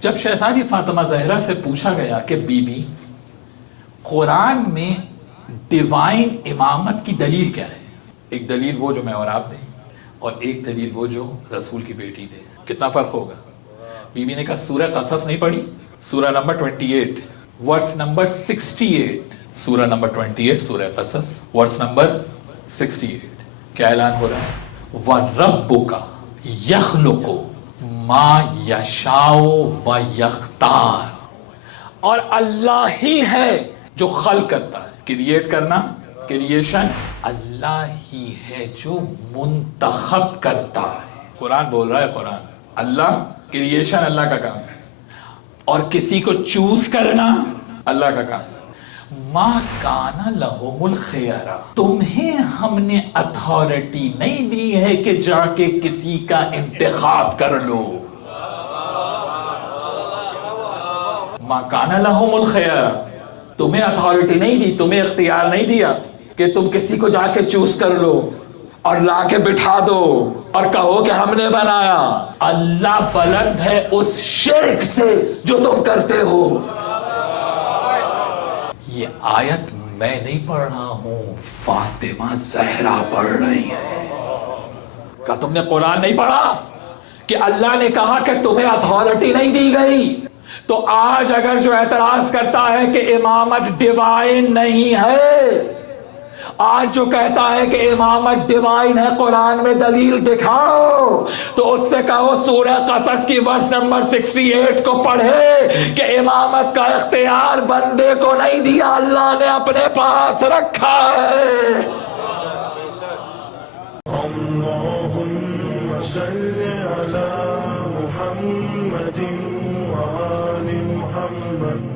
جب شہزادی فاطمہ زہرا سے پوچھا گیا کہ بی بی قرآن میں ڈیوائن امامت کی دلیل کیا ہے، ایک دلیل وہ جو میں اور آپ دیں اور ایک دلیل وہ جو رسول کی بیٹی دے، کتنا فرق ہوگا؟ بی بی نے کہا سورہ قصص نہیں پڑھی؟ سورہ نمبر 28 ورس نمبر 68، سورہ نمبر 28 سورہ قصص ورس نمبر 68 کیا اعلان ہو رہا ہے؟ وَرَبُّكَ يَخْلُقُ مَا يَشَاءُ وَيَخْتَارُ، اور اللہ ہی ہے جو خلق کرتا ہے، کریٹ کرنا، کریشن اللہ ہی ہے جو منتخب کرتا ہے۔ قرآن بول رہا ہے، قرآن اللہ، کریشن اللہ کا کام ہے اور کسی کو چوز کرنا اللہ کا کام ہے۔ ما کان لہم الخیارہ، تمہیں ہم نے اتھارٹی نہیں دی ہے کہ جا کے کسی کا انتخاب کر لو۔ ما کان لہم الخیارہ، تمہیں اتھارٹی نہیں دی، تمہیں اختیار نہیں دیا کہ تم کسی کو جا کے چوز کر لو اور لا کے بٹھا دو اور کہو کہ ہم نے بنایا۔ اللہ بلند ہے اس شرک سے جو تم کرتے ہو۔ یہ آیت میں نہیں پڑھ رہا ہوں، فاطمہ زہرا پڑھ رہی ہے۔ کہا تم نے قرآن نہیں پڑھا کہ اللہ نے کہا کہ تمہیں اتھارٹی نہیں دی گئی؟ تو آج اگر جو اعتراض کرتا ہے کہ امامت ڈیوائن نہیں ہے، آج جو کہتا ہے کہ امامت ڈیوائن ہے قرآن میں دلیل دکھاؤ، تو اس سے کہو سورہ قصص کی ورس نمبر 68 کو پڑھے کہ امامت کا اختیار بندے کو نہیں دیا، اللہ نے اپنے پاس رکھا ہے۔ اللہم صلی علی محمد وآل محمد۔